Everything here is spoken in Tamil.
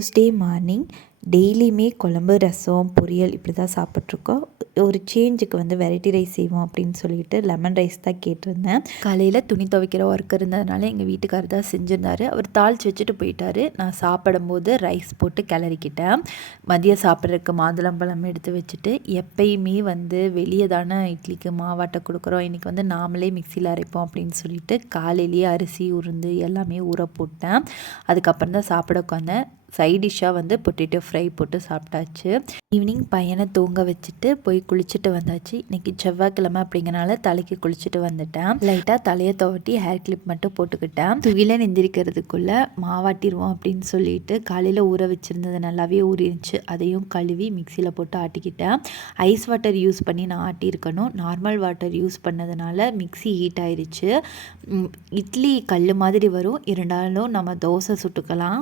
டியூஸ்டே மார்னிங் டெய்லியுமே குழம்பு, ரசம், பொரியல் இப்படி தான் சாப்பிட்ருக்கோம். ஒரு சேஞ்சுக்கு வெரைட்டி ரைஸ் செய்வோம் அப்படின்னு சொல்லிட்டு லெமன் ரைஸ் தான் கேட்டிருந்தேன். காலையில் துணி துவைக்கிற ஒர்க் இருந்ததுனால எங்கள் வீட்டுக்காரர் தான் செஞ்சுருந்தார். அவர் தாளித்து வச்சுட்டு போயிட்டார். நான் சாப்பிடும்போது ரைஸ் போட்டு கிளறிக்கிட்டேன். மதியம் சாப்பிட்றதுக்கு மாதுளம்பழம் எடுத்து வச்சுட்டு, எப்பயுமே வெளியே தானே இட்லிக்கு மாவாட்ட கொடுக்குறோம், இன்றைக்கி நாமளே மிக்சியில் அரைப்போம் அப்படின்னு சொல்லிட்டு காலையிலேயே அரிசி உளுந்து எல்லாமே ஊற போட்டேன். அதுக்கப்புறம் தான் சாப்பிட உட்காந்தேன். சைட் டிஷ்ஷாக பொட்டேட்டோ ஃப்ரை போட்டு சாப்பிட்டாச்சு. ஈவினிங் பையனை தூங்க வச்சுட்டு போய் குளிச்சுட்டு வந்தாச்சு. இன்றைக்கி செவ்வாய்க்கிழமை அப்படிங்கிறனால தலைக்கு குளிச்சுட்டு வந்துட்டேன். லைட்டாக தலையை துவட்டி ஹேர் கிளிப் மட்டும் போட்டுக்கிட்டேன். துகில எந்திரிக்கிறதுக்குள்ளே மாவாட்டிடுவோம் அப்படின்னு சொல்லிட்டு காலையில் ஊற வச்சுருந்தது நல்லாவே ஊறிடுச்சு. அதையும் கழுவி மிக்சியில் போட்டு ஆட்டிக்கிட்டேன். ஐஸ் வாட்டர் யூஸ் பண்ணி நான் ஆட்டியிருக்கணும். நார்மல் வாட்டர் யூஸ் பண்ணதுனால மிக்சி ஹீட் ஆயிடுச்சு. இட்லி கல் மாதிரி வரும், இருந்தாலும் நம்ம தோசை சுட்டுக்கலாம்.